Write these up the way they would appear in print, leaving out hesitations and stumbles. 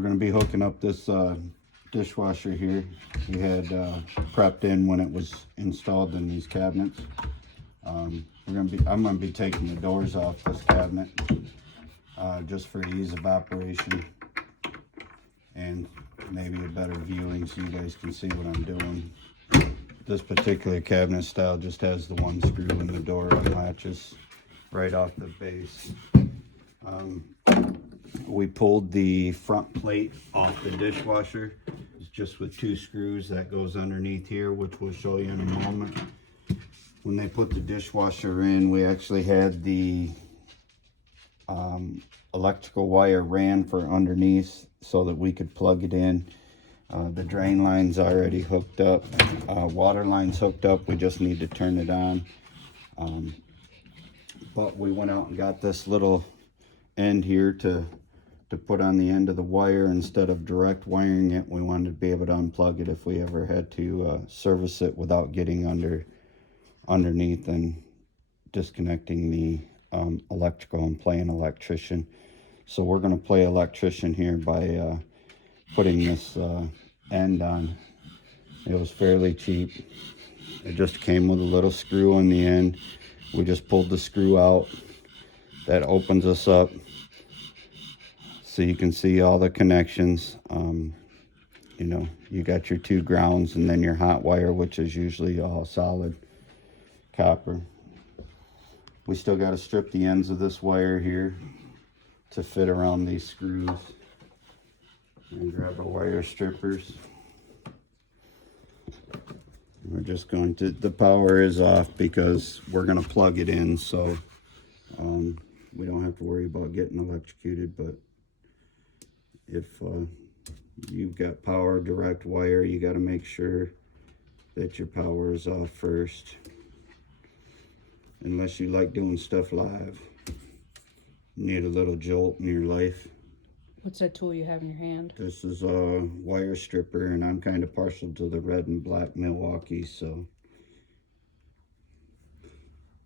We're going to be hooking up this dishwasher here. We had prepped in when it was installed in these cabinets. I'm going to be taking the doors off this cabinet just for ease of operation and maybe a better viewing so you guys can see what I'm doing. This particular cabinet style just has the one screw in the door unlatches right off the base. We pulled the front plate off the dishwasher. It's just with 2 screws that goes underneath here, which we'll show you in a moment. When they put the dishwasher in, we actually had the electrical wire ran for underneath so that we could plug it in. The drain line's already hooked up. Water line's hooked up. We just need to turn it on. But we went out and got this little end here to put on the end of the wire. Instead of direct wiring it, we wanted to be able to unplug it if we ever had to service it without getting underneath and disconnecting the electrical and playing electrician. So we're going to play electrician here by putting this end on. It was fairly cheap. It just came with a little screw on the end. We just pulled the screw out. That opens us up so you can see all the connections. You know, you got your 2 grounds and then your hot wire, which is usually all solid copper. We still got to strip the ends of this wire here to fit around these screws. And grab our wire strippers. We're just going to, the power is off because we're going to plug it in, so we don't have to worry about getting electrocuted. But if you've got power, direct wire, you got to make sure that your power is off first, unless you like doing stuff live. You need a little jolt in your life. What's that tool you have in your hand? This is a wire stripper, and I'm kind of partial to the red and black Milwaukee, so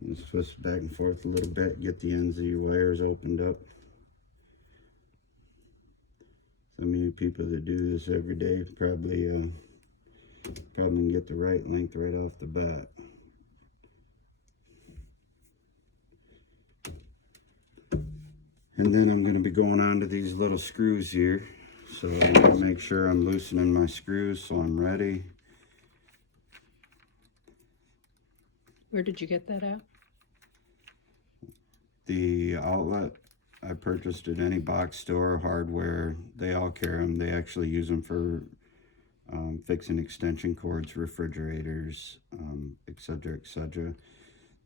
just twist back and forth a little bit, get the ends of your wires opened up. Some of you people that do this every day probably can get the right length right off the bat. And then I'm going to be going on to these little screws here. So I'm going to make sure I'm loosening my screws so I'm ready. Where did you get that at? The outlet, I purchased at any box store, hardware. They all carry them. They actually use them for fixing extension cords, refrigerators, etc., etc.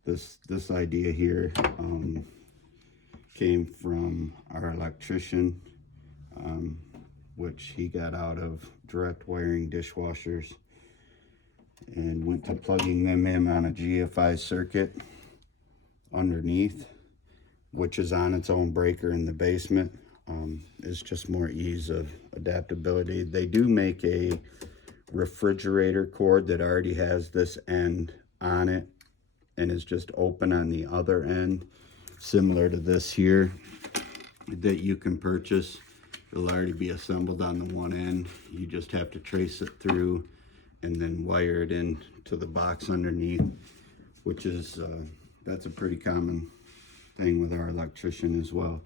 This idea here came from our electrician, which he got out of direct wiring dishwashers and went to plugging them in on a GFI circuit underneath, which is on its own breaker in the basement. It's just more ease of adaptability. They do make a refrigerator cord that already has this end on it and is just open on the other end, similar to this here, that you can purchase. It'll already be assembled on the one end. You just have to trace it through and then wire it in to the box underneath, which is that's a pretty common thing with our electrician as well.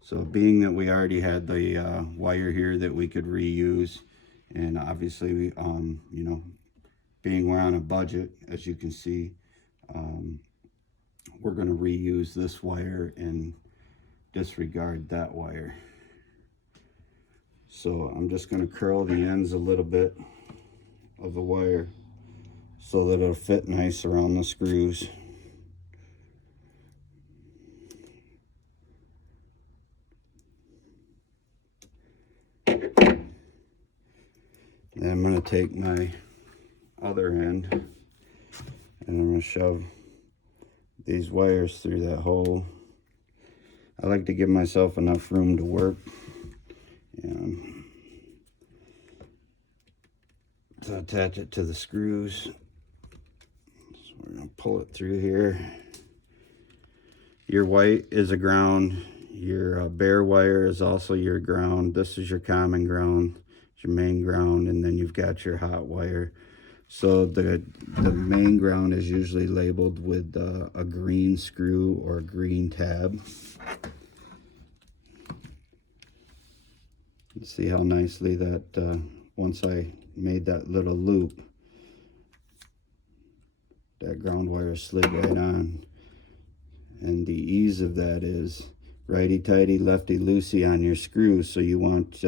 So being that we already had the wire here that we could reuse, and obviously we, you know, being we're on a budget, as you can see, we're going to reuse this wire and disregard that wire. So I'm just going to curl the ends a little bit of the wire so that it'll fit nice around the screws. Then I'm going to take my other end and I'm going to shove these wires through that hole. I like to give myself enough room to work. To attach it to the screws. So we're going to pull it through here. Your white is a ground, Your bare wire is also your ground. This is your common ground, your main ground, and then you've got your hot wire. So the main ground is usually labeled with a green screw or a green tab. See how nicely that once I made that little loop, that ground wire slid right on. And the ease of that is righty-tighty, lefty-loosey on your screw. So you want,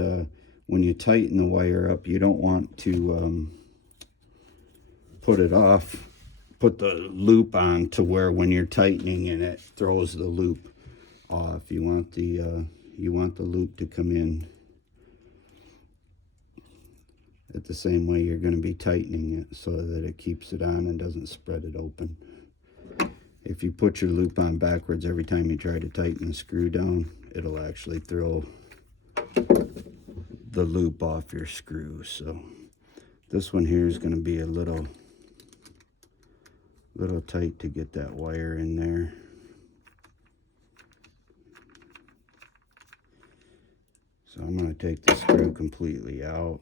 when you tighten the wire up, you don't want to put the loop on to where when you're tightening and it throws the loop off. You want the loop to come in at the same way you're going to be tightening it, so that it keeps it on and doesn't spread it open. If you put your loop on backwards every time you try to tighten the screw down, it'll actually throw the loop off your screw. So this one here is going to be a little tight to get that wire in there. So I'm going to take the screw completely out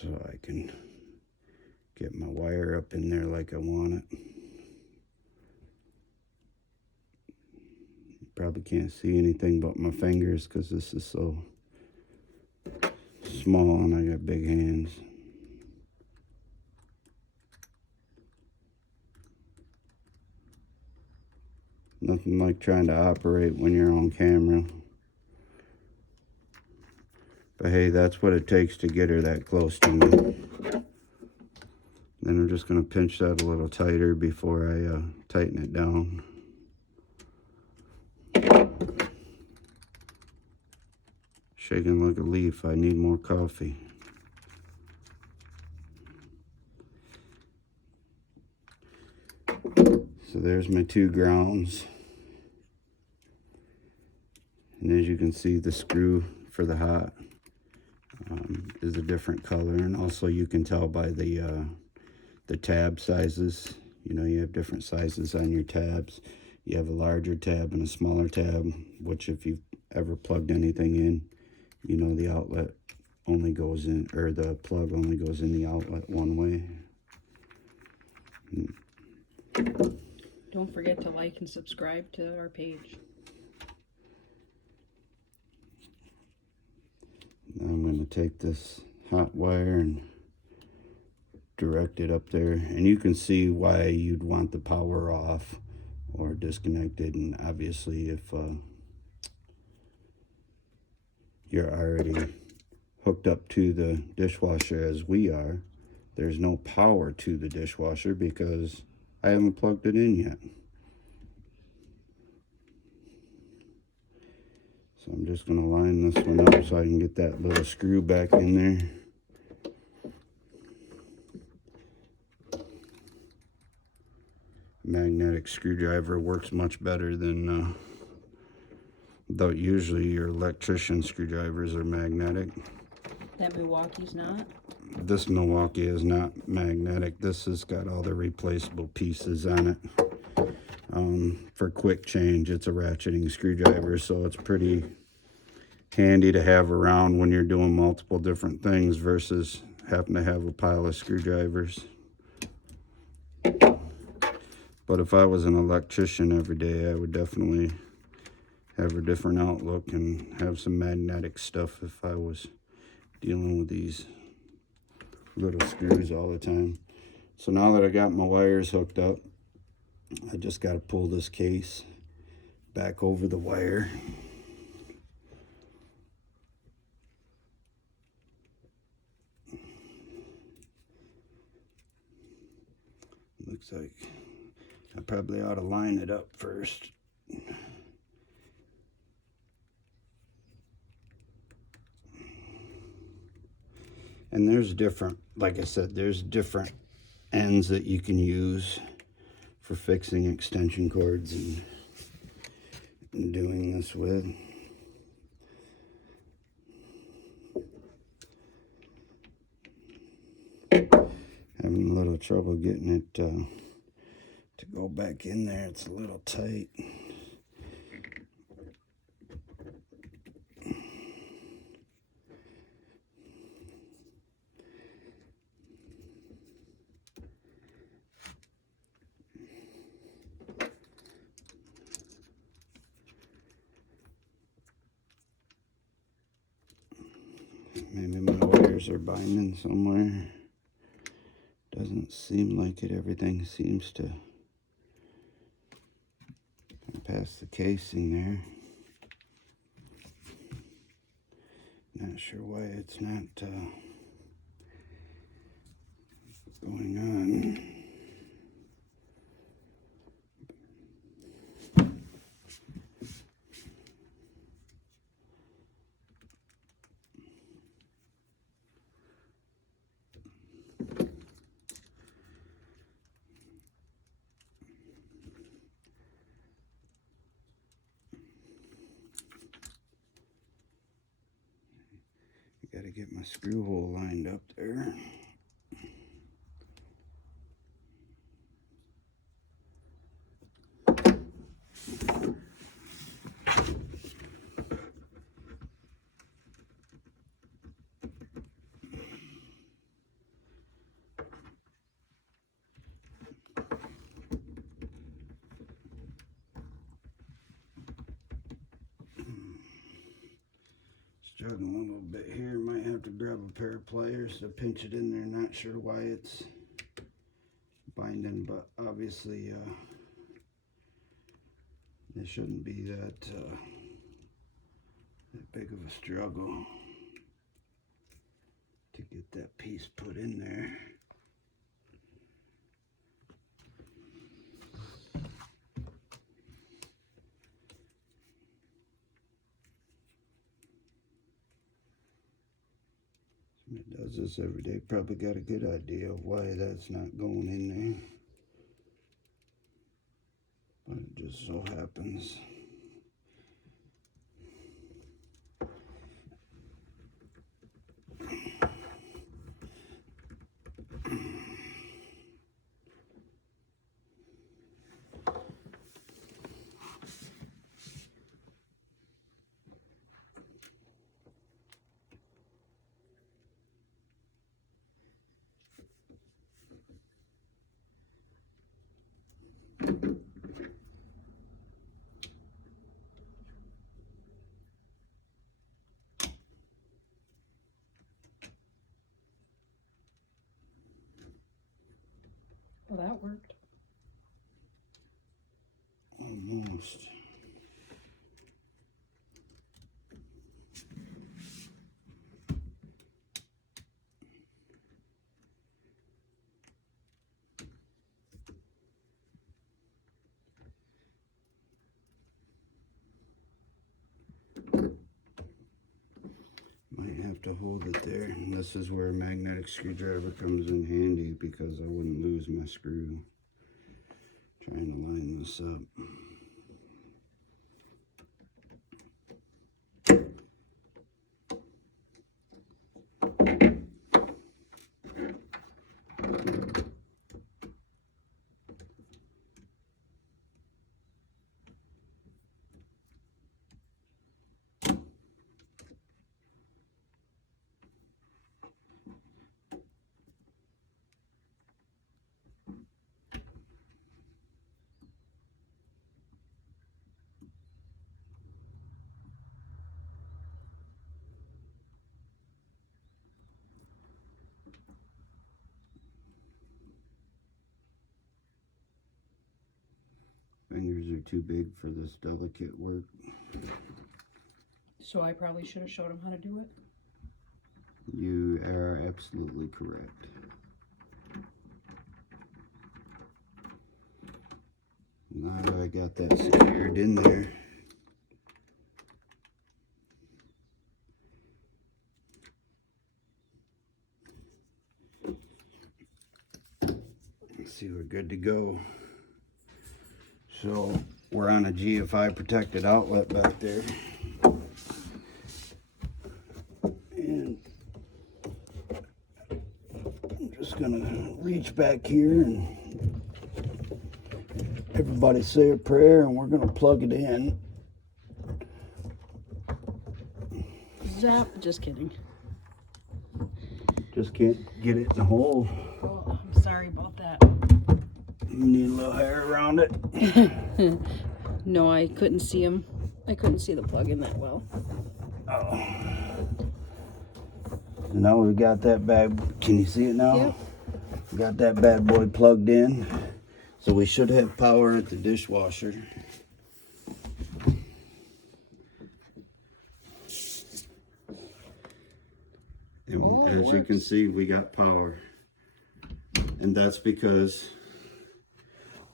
so I can get my wire up in there like I want it. You probably can't see anything but my fingers because this is so small and I got big hands. Nothing like trying to operate when you're on camera. But hey, that's what it takes to get her that close to me. Then I'm just going to pinch that a little tighter before I tighten it down. Shaking like a leaf. I need more coffee. So there's my two grounds. And as you can see, the screw for the hot is a different color, and also you can tell by the tab sizes. You know, you have different sizes on your tabs. You have a larger tab and a smaller tab, which if you've ever plugged anything in, you know the outlet only goes in, or the plug only goes in the outlet one way. Don't forget to like and subscribe to our page. Now I'm going to take this hot wire and direct it up there, and you can see why you'd want the power off or disconnected. And obviously if you're already hooked up to the dishwasher as we are, there's no power to the dishwasher because I haven't plugged it in yet. So I'm just going to line this one up so I can get that little screw back in there. Magnetic screwdriver works much better than though usually your electrician screwdrivers are magnetic. That Milwaukee's not? This Milwaukee is not magnetic. This has got all the replaceable pieces on it. For quick change, it's a ratcheting screwdriver, so it's pretty handy to have around when you're doing multiple different things versus having to have a pile of screwdrivers. But if I was an electrician every day, I would definitely have a different outlook and have some magnetic stuff if I was dealing with these little screws all the time. So now that I got my wires hooked up, I just got to pull this case back over the wire. Looks like I probably ought to line it up first. And there's different, like I said, there's different ends that you can use for fixing extension cords and doing this with. Having a little trouble getting it to go back in there. It's a little tight. Maybe my wires are binding somewhere. Doesn't seem like it. Everything seems to pass the casing there. Not sure why it's not going on. Got to get my screw hole lined up there. Struggling a little bit here. Might have to grab a pair of pliers to pinch it in there. Not sure why it's binding, but obviously it shouldn't be that big of a struggle to get that piece put in there. It does this every day. Probably got a good idea of why that's not going in there. But it just so happens. Well, that worked. Almost. Might have to hold it there. And this is where a magnetic screwdriver comes in handy, because I wouldn't lose my screw trying to line this up. Fingers are too big for this delicate work. So I probably should have showed him how to do it. You are absolutely correct. Now that I got that secured in there, let's see, we're good to go. So we're on a GFI protected outlet back there. And I'm just gonna reach back here and everybody say a prayer, and we're gonna plug it in. Zap, just kidding. Just can't get it in the hole. Oh, I'm sorry about that. You need a little hair around it. No, I couldn't see him. I couldn't see the plug in that well. Oh. And now we've got that bad, can you see it now? Yep. Got that bad boy plugged in. So we should have power at the dishwasher. And Oh, it as you can works. see, we got power. And that's because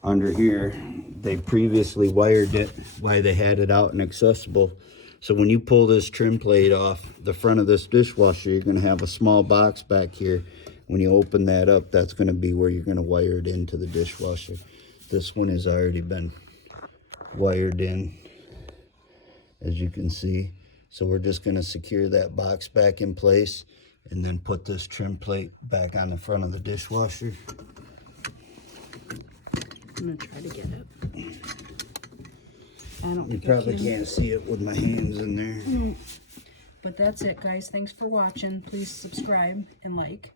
under here, they previously wired it while they had it out and accessible. So when you pull this trim plate off the front of this dishwasher, you're gonna have a small box back here. When you open that up, that's gonna be where you're gonna wire it into the dishwasher. This one has already been wired in, as you can see. So we're just gonna secure that box back in place and then put this trim plate back on the front of the dishwasher. I'm gonna try to get it. I don't You think probably I can. can't see it with my hands in there. But that's it, guys. Thanks for watching. Please subscribe and like.